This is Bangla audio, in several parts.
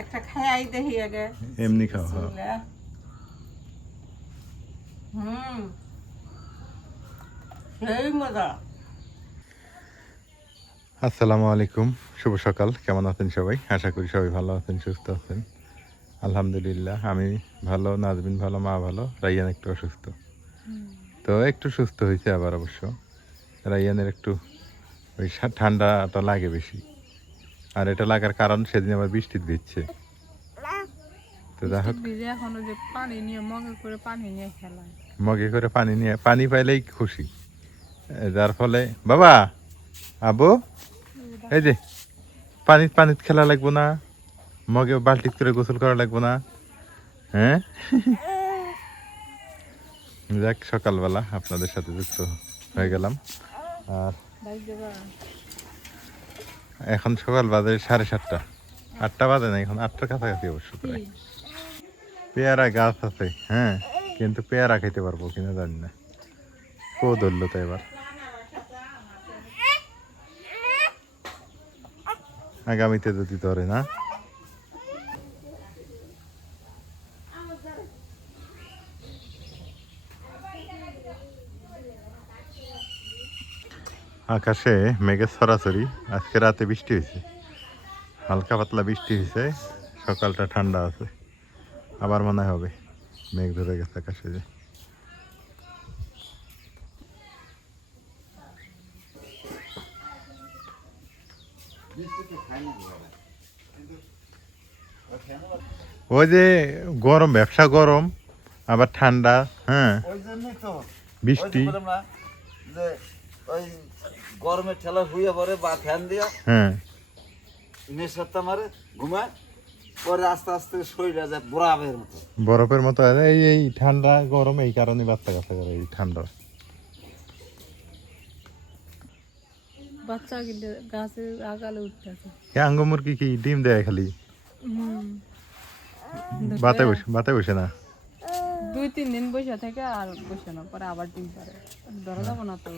একটা খাই দেখি আগে এমনি খাও এই মজা। আসসালামু আলাইকুম, শুভ সকাল। কেমন আছেন সবাই? আশা করি সবাই ভালো আছেন, সুস্থ আছেন। আলহামদুলিল্লাহ আমি ভালো, নাজবিন ভালো, মা ভালো, রাইয়ান একটু অসুস্থ। তো একটু সুস্থ হয়েছে আবার অবশ্য। রাইয়ানের একটু ওই ঠান্ডাটা লাগে বেশি, আর এটা লাগার কারণ সেদিন আবার বৃষ্টি দিচ্ছে। তো যাই হোক, মগে করে পানি নিয়ে পানি পাইলেই খুশি, যার ফলে বাবা আবু এই যে পানিত খেলা লাগবো না, মগে বালতি করে গোসল করা লাগবো না, হ্যাঁ। যাক, সকালবেলা আপনাদের সাথে যুক্ত হয়ে গেলাম। আর এখন সকাল বাজে 7:30, 8টা বাজে না, এখন 8টার কাছাকাছি অবশ্য। প্রায় পেয়ারা গাছ আছে, হ্যাঁ, কিন্তু পেয়ারা খেতে পারবো কিনা জানি না। কো ধরলো তো এবার, আগামীতে যদি ধরে না। আকাশে মেঘের ছড়াছড়ি, আজকে রাতে বৃষ্টি হয়েছে, হালকা পাতলা বৃষ্টি হয়েছে, সকালটা ঠান্ডা আছে, আবার মনে হবে মেঘ ধরে গেছে আকাশে। যে ওই যে গরম, ব্যবসা গরম, আবার ঠান্ডা, হ্যাঁ, ওই জন্যই তো বৃষ্টি, যে ওই গরমের ঠেলা হইয়া পরে বা ফ্যান দিয়া হ্যাঁ, নেশাটা মারে ঘুমায়, পরে আস্তে আস্তে শরীরে যায় বরফের মতো। বরফের মতো। এই এই ঠান্ডা গরম এই কারণে বাচ্চা কাচ্চা করে এই ঠান্ডা। বাচ্চা কিন্তু গাছের আগালে উঠতেছে। আঙ্গ মুরগি কি ডিম দেয় খালি? বাতে বসে না? 2-3 দিন বসে থেকে আর বসে না, পরে আবার ডিম পারে। ধরা যাবো না তো।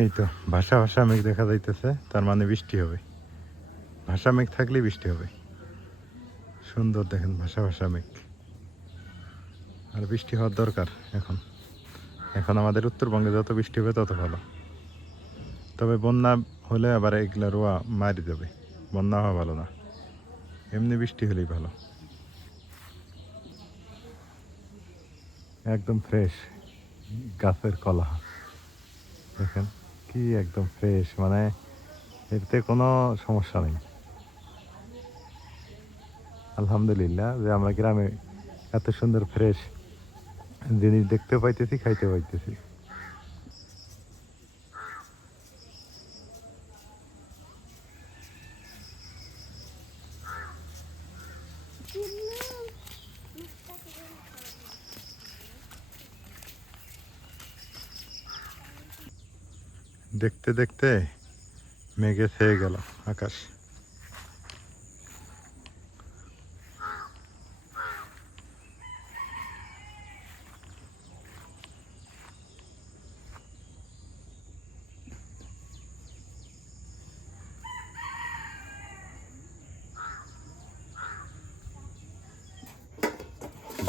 এই তো ভাষা ভাষা মেঘ দেখা যাইতেছে, তার মানে বৃষ্টি হবে। ভাষা মেঘ থাকলেই বৃষ্টি হবে। সুন্দর দেখেন, ভাষা ভাষা মেঘ। আর বৃষ্টি হওয়ার দরকার এখন। এখন আমাদের উত্তরবঙ্গে যত বৃষ্টি হবে তত ভালো। তবে বন্যা হলে আবার এগুলা রোয়া মারি যাবে, বন্যা হওয়া ভালো না, এমনি বৃষ্টি হলেই ভালো। একদম ফ্রেশ গাছের কলা দেখেন, কি একদম ফ্রেশ, মানে এতে কোনো সমস্যা নেই। আলহামদুলিল্লাহ যে আমরা গ্রামে এত সুন্দর ফ্রেশ জিনিস দেখতে পাইতেছি, খাইতে পাইতেছি। দেখতে দেখতে মেঘে ছেয়ে গেল আকাশ।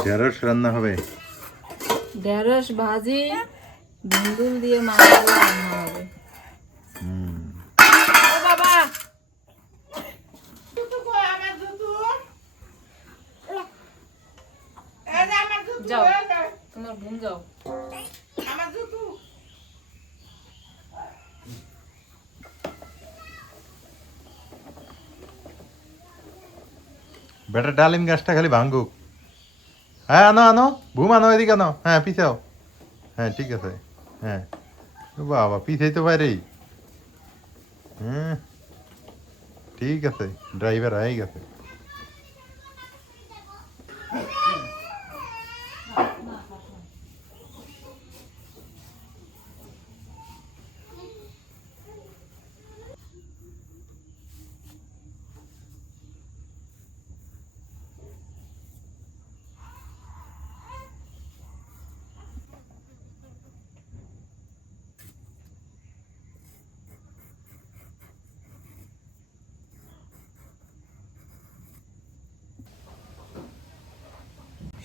ঢেঁড়স রান্না হবে। ঢেঁড়স ভাজি ধুন্দুল দিয়ে মাছ দিয়ে রান্না হবে। ও বাবা যাও, তোমার ঘুম যাও। বেটা ডালিম গাছটা খালি ভাঙ্গুক। হ্যাঁ আনো আনো, ঘুম আনো, এদিকে আনো। হ্যাঁ পিছাও। হ্যাঁ ঠিক আছে। হ্যাঁ বাবা পিছাই তো বাইরেই। হুম ঠিক আছে, ড্রাইভার হয়ে গেছে।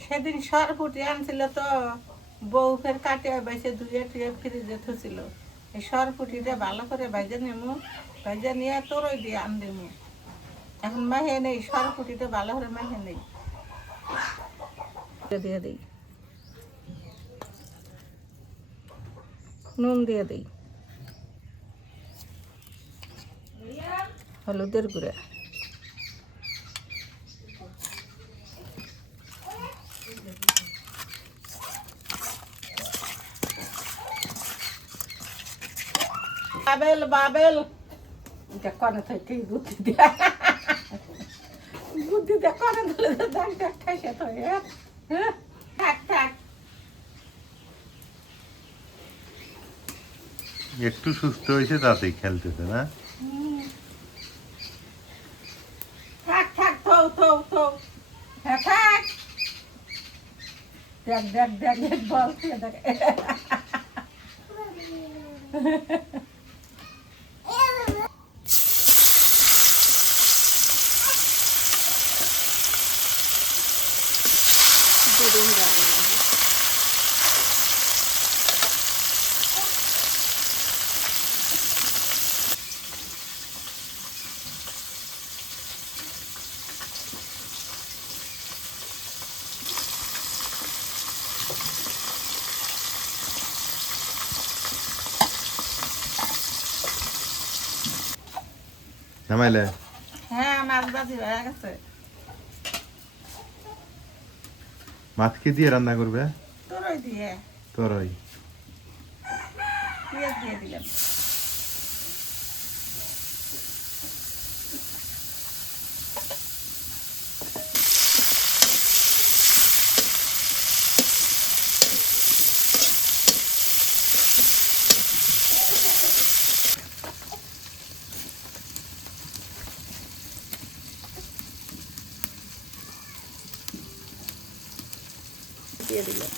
সেদিন সরপুটি আনছিল তো, বউ ফের কাটিয়ে বাইসে ধুয়ে টুয়ে ফ্রিজে থুছিল। এই সরপুটিটা ভালো করে ভাজে নেবো, ভাজে নিয়ে তোরই দিয়ে আন দেবো। এখন মাহে নেই, সরপুটিটা ভালো করে মাহে নেই, দিয়ে দিই, নুন দিয়ে দিই, হলুদের গুঁড়া, বাবেল বাবেল এটা কনে থেকে বুদ্ধি দিয়া বুদ্ধি দিয়ে কনে ধরে দাঁড়টা ঠাইসে তো থাক থাক একটু সুস্থ হয়েছে তাতেই খেলতেছে না। থাক থাক থৌ থৌ থৌ হ্যাঁ থাক দেখ দেখ দেখ দেখ বল দেখ নামাইলে হ্যাঁ মাছ ভাজি হয়ে গেছে, মাছ কি দিয়ে রান্না করবে? তোরই দিয়ে তোরই। পেঁয়াজ দিয়ে দিলাম। দিয়ে দিলাম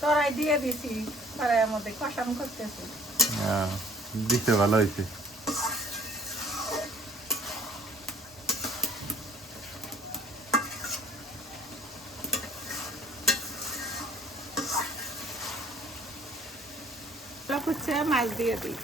তরাই দিয়ে দিছি, তরাইয়ের মধ্যে কষাম করতেছি। দিতে ভালো হয়েছে। হচ্ছে মাছ দিয়ে দিই,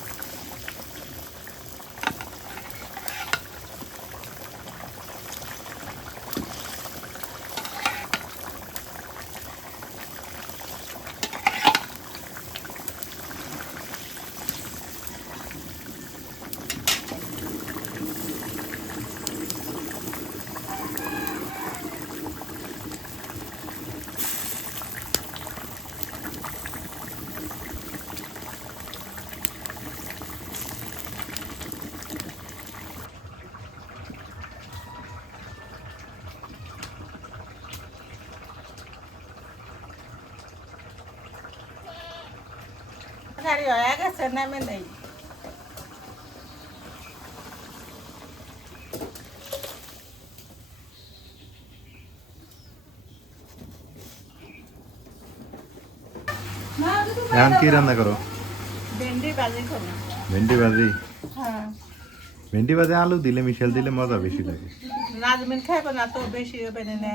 গাড়ি হয়ে গেছে নামে নেই। এখন কি রান্না করো? ভেন্ডি ভাজি করলাম। ভেন্ডি ভাজি। হ্যাঁ, ভেন্ডি ভাজি আলু দিলে মিশাল দিলে মজা বেশি লাগে। নাজমিন খাইবে না তো বেশি হবে না।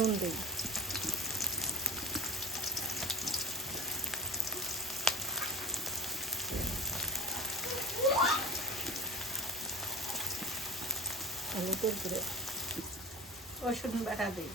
নুন দিই। হলুদের গুঁড়ো, রসুন বাটা দিই।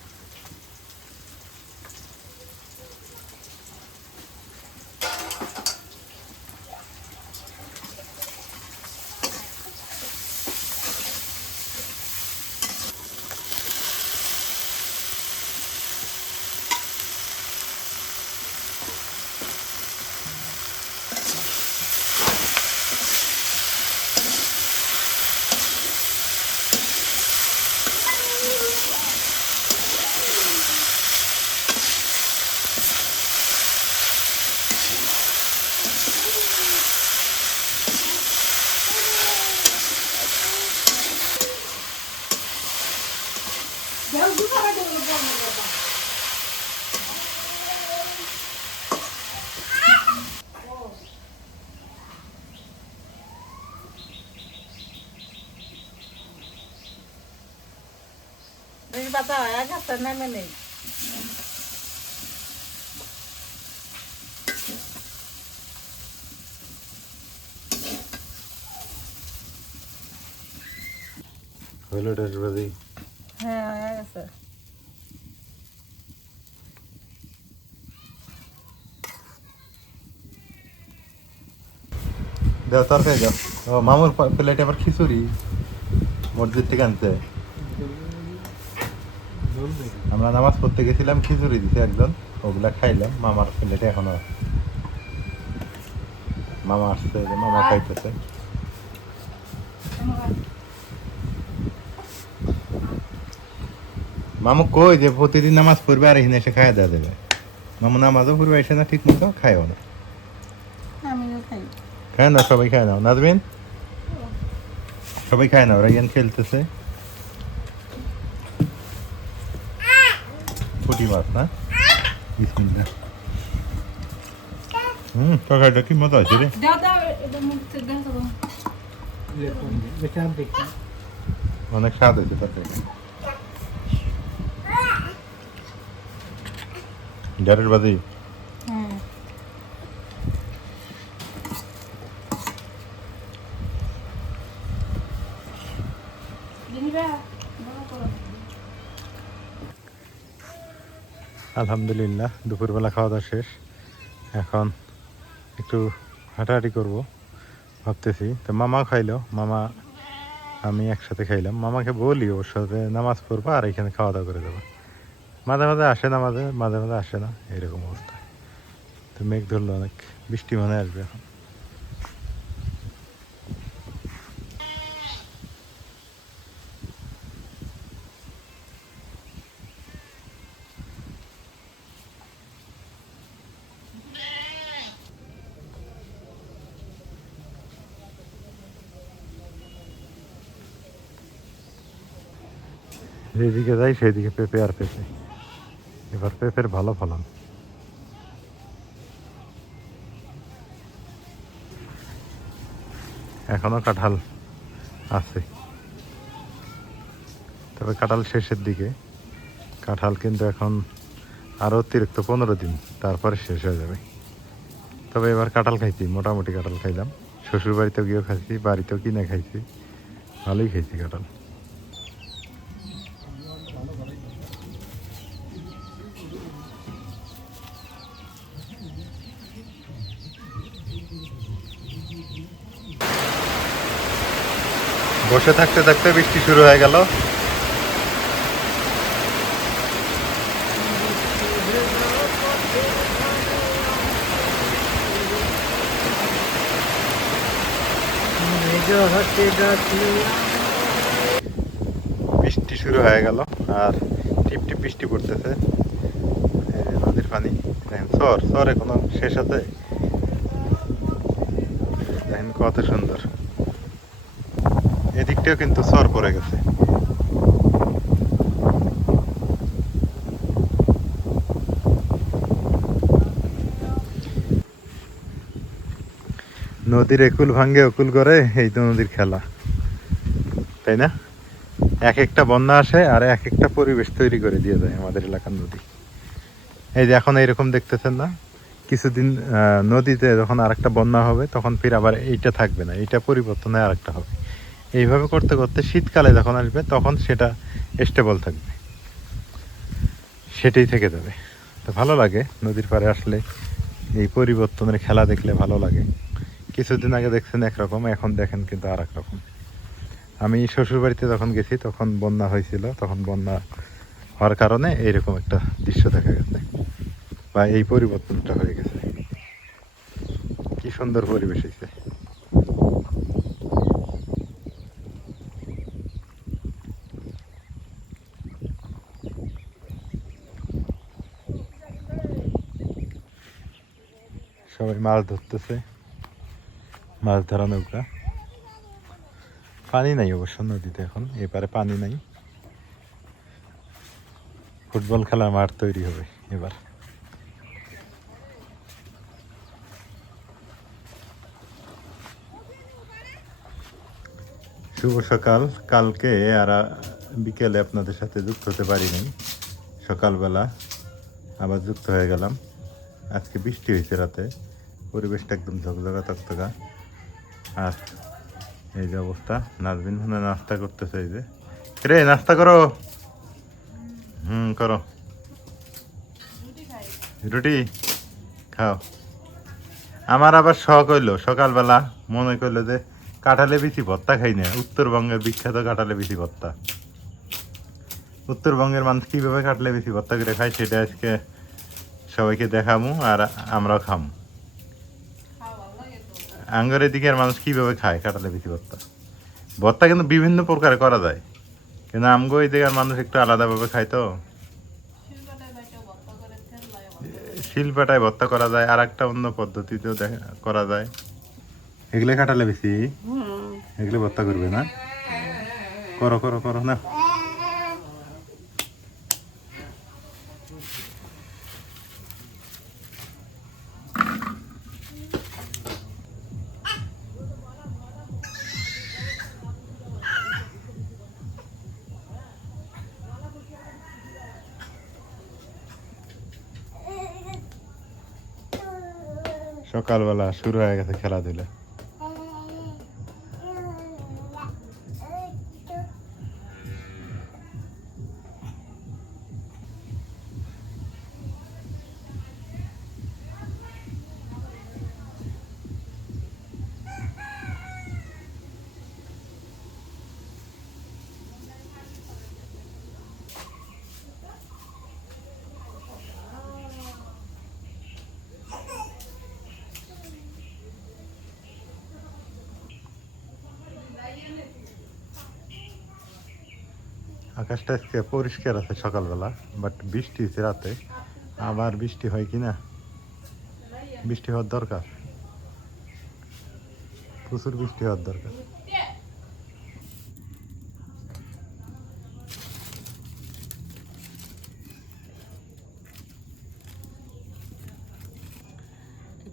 বেশ পাতা হয়ে গেছে, নেমে নেই। হইলো ঢেঁড়স ভাজি। হ্যাঁ, হয়ে গেছে। দাও তরকারি দাও। ও মামুর প্লেটে আবার খিচুড়ি মসজিদ থেকে আনতে। আমরা নামাজ পড়তে গেছিলাম, খিচুড়ি দিছে একজন, ওগুলা খাইলাম। মামার প্লেটে এখনো আছে। মামা আসছে, যে মামা খাইতেছে। মামু কই যে প্রতিদিন নামাজ পড়বে আর এখানে এসে খাইয়া দেওয়া দেবে। মামু নামাজও পড়বে এসে না ঠিক মতো খাইও না। আমিও খাই। খায় না, সবাই খায় না। নাজমিন সবাই খায় না, রাইয়ান খেলতেছে। পুঁটি মাছ না, বিসমিল্লাহ। তরকারিটা কি মজা আছে রে। দাও দাও, এটা মুখ থেকে দাও তো। অনেক স্বাদ হয়েছে তরকারিটা। ঢেঁড়স ভাজি। হ্যাঁ, দিনিবা বড় করো। আলহামদুলিল্লাহ দুপুরবেলা খাওয়া দাওয়া শেষ। এখন একটু হাঁটাহাঁটি করবো ভাবতেছি। তো মামা খাইলো, মামা আমি একসাথে খাইলাম। মামাকে বলি ওর সাথে নামাজ পড়বো আর এখানে খাওয়া দাওয়া করে দেবো। মাঝে মাঝে আসে না, মাঝে মাঝে আসে না, এরকম অবস্থা। তো মেঘ ধরলো অনেক, বৃষ্টি মনে আসবে এখন। যেদিকে যাই সেদিকে পেঁপে আর পেঁপে। এবার পেঁপের ভালো ফলন। এখনো কাঁঠাল আছে, তবে কাঁঠাল শেষের দিকে। কাঁঠাল কিন্তু এখন আরও অতিরিক্ত 15 দিন তারপরে শেষ হয়ে যাবে। তবে এবার কাঁঠাল খাইছি, মোটামুটি কাঁঠাল খাইলাম। শ্বশুর বাড়িতেও গিয়েও খাইছি, বাড়িতেও কিনে খাইছি, ভালোই খাইছি কাঁঠাল। বসে থাকতে থাকতে বৃষ্টি শুরু হয়ে গেল। বৃষ্টি শুরু হয়ে গেল আর টিপ টিপ বৃষ্টি পড়তেছে। এই যে নদীর পানি দেখেন, সরে কোনো শেষ আছে, দেখেন কত সুন্দর। এদিকটাও কিন্তু সর পড়ে গেছে। নদীর একুল ভাঙ্গে অকুল করে, এই তো নদীর খেলা, তাই না? এক একটা বন্যা আসে আর এক একটা পরিবেশ তৈরি করে দিয়ে যায় আমাদের এলাকার নদী। এই যে এখন এইরকম দেখতেছেন না, কিছুদিন নদীতে যখন আরেকটা বন্যা হবে তখন ফির আবার এইটা থাকবে না, এইটা পরিবর্তন হয়ে আরেকটা হবে। এইভাবে করতে করতে শীতকালে যখন আসবে তখন সেটা স্টেবল থাকবে, সেটাই থেকে যাবে। তো ভালো লাগে নদীর পাড়ে আসলে, এই পরিবর্তনের খেলা দেখলে ভালো লাগে। কিছুদিন আগে দেখছেন একরকম, এখন দেখেন কিন্তু আর এক রকম। আমি শ্বশুরবাড়িতে যখন গেছি তখন বন্যা হয়েছিল, তখন বন্যা হওয়ার কারণে এইরকম একটা দৃশ্য দেখা গেছে বা এই পরিবর্তনটা হয়ে গেছে। কি সুন্দর পরিবেশ হয়েছে। সবাই মাছ ধরতেছে, মাছ ধরা নৌকা। পানি নাই অবশ্য নদীতে এখন, এপারে পানি নাই। ফুটবল খেলার মাঠ তৈরি হবে এবার। শুভ সকাল। কালকে আর বিকেলে আপনাদের সাথে যুক্ত হতে পারি নাই, সকালবেলা আবার যুক্ত হয়ে গেলাম। আজকে বৃষ্টি হয়েছে রাতে, পরিবেশটা একদম ঝকঝকা তকতকা। আর এই যে অবস্থা, নাজবিন মনে নাস্তা করতেছে। এই যে রে, নাস্তা করো। করো, রুটি খাও। আমার আবার শখ হইলো, সকালবেলা মনে করলো যে কাঁঠালে বিচি ভর্তা খাই না। উত্তরবঙ্গের বিখ্যাত কাঁঠালে বিচি ভর্তা। উত্তরবঙ্গের মানুষ কীভাবে কাঁঠালে বিচি ভর্তা করে খায় সেটা আজকে সবাইকে দেখামু আর আমরাও খামু। আঙ্গরের দিকের মানুষ কীভাবে খায় কাঁঠালে বিচি ভর্তা। ভর্তা কিন্তু বিভিন্ন প্রকার করা যায়, কিন্তু আমগো এই দিকের মানুষ একটু আলাদাভাবে খায়। তো শিলপাটায় ভর্তা করা যায়, আর একটা অন্য পদ্ধতিতেও করা যায়। এগুলো কাঁঠালে বেশি, এগুলো ভর্তা করবে না? করো করো করো না। সকালবেলা শুরু হয়ে গেছে খেলাধুলা। আকাশটা আজকে পরিষ্কার আছে সকালবেলা, বাট বৃষ্টি হয়েছে রাতে। আবার বৃষ্টি হয় কি না? বৃষ্টি হওয়ার দরকার, প্রচুর বৃষ্টি হওয়ার দরকার।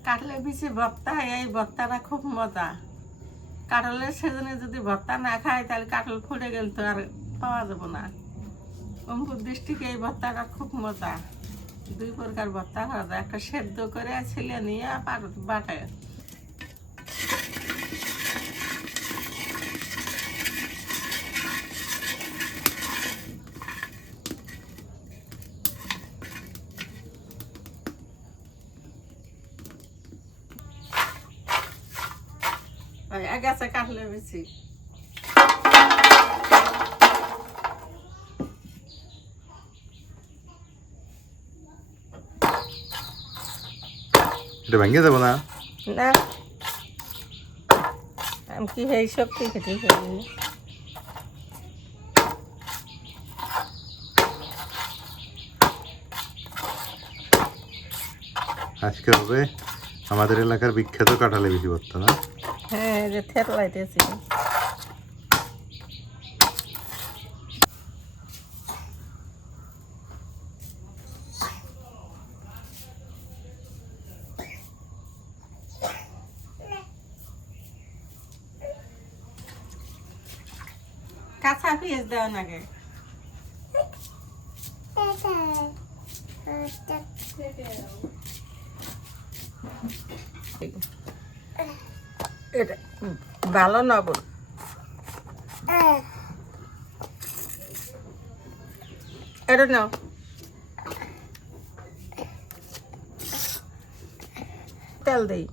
কাঁঠালে বিচি ভর্তা, এই ভর্তাটা খুব মজা। কাঁঠালের সেজনে যদি ভর্তা না খায় তাহলে কাঁঠাল ফুটে গেল তো আর পাওয়া যাবে না। অঙ্কুর দৃষ্টিকে এই ভর্তাটা খুব মজা। দুই প্রকার ভর্তা করা যায়, একটা সেদ্ধ করে ছিলে নিয়ে বাটে। গেছে কাঁঠালের বিচি। এটা ভেঙে যাবো না? না, আমি কি এইসব ঠিক আছে। আজকে হবে আমাদের এলাকার বিখ্যাত কাঁঠালে বিচি ভর্তা না? হ্যাঁ এই যে থেতলাইতেছি। কাঁচা পেঁয়াজ দেওয়া নাগে। এটা ভালো লবণ। এটা নাও। তেল দেই।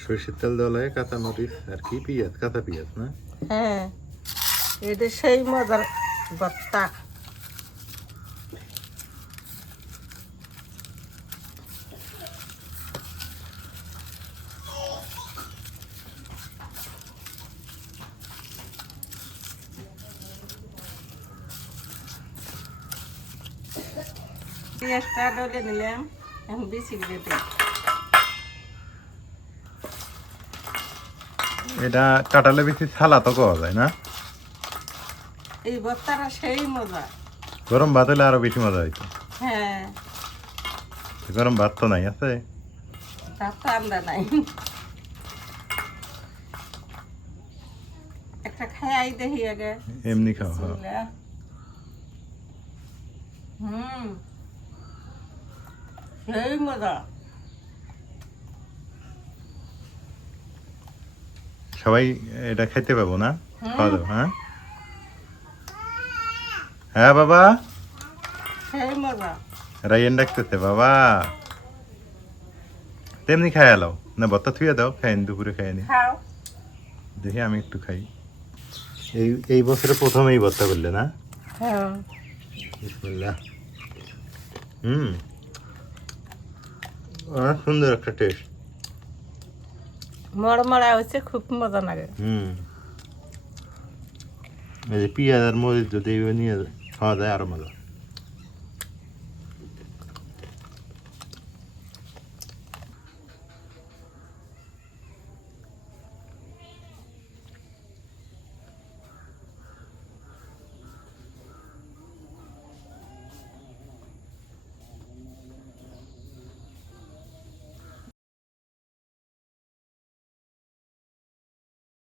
সরষের তেল দেওয়া লাগে, কাঁচা মরিচ আর কি পেঁয়াজ, কাঁচা পেঁয়াজ না? হ্যাঁ এটা সেই মজার ভর্তা। পেঁয়াজটা ডলে নিলাম, এখন বেশি দিয়ে দিই। এটা কাঁঠালে বিচি ছালা তো পাওয়া যায় না? এই ভর্তাটা সেই মজা। গরম ভাত হলে আরো বেশি মজা হইতো। হ্যাঁ গরম ভাত তো নাই আছে? তার তো আন্দা নাই। একটা খাই দেখি আগে। এমনি খাও। হ্যাঁ। বিসমিল্লাহ। সেই মজা। সবাই এটা খাইতে পাবো না? খাওয়া দাও। হ্যাঁ হ্যাঁ বাবা, সেই মজা। রাইয়েন ডাকতেছে বাবা। তেমনি খাই আলাও না, ভর্তা থুয়ে দাও, খাই দুপুরে খাই নি। খাও। দেখি আমি একটু খাই। এই বছরে প্রথম এই ভর্তা করলে না? হ্যাঁ বিসমিল্লাহ। অনেক সুন্দর একটা টেস্ট। মড়মড়া হচ্ছে, খুব মজা লাগে। এই যে পেঁয়াজ আর মরিচ যদি নিয়ে খাওয়া যায় আরো মজা।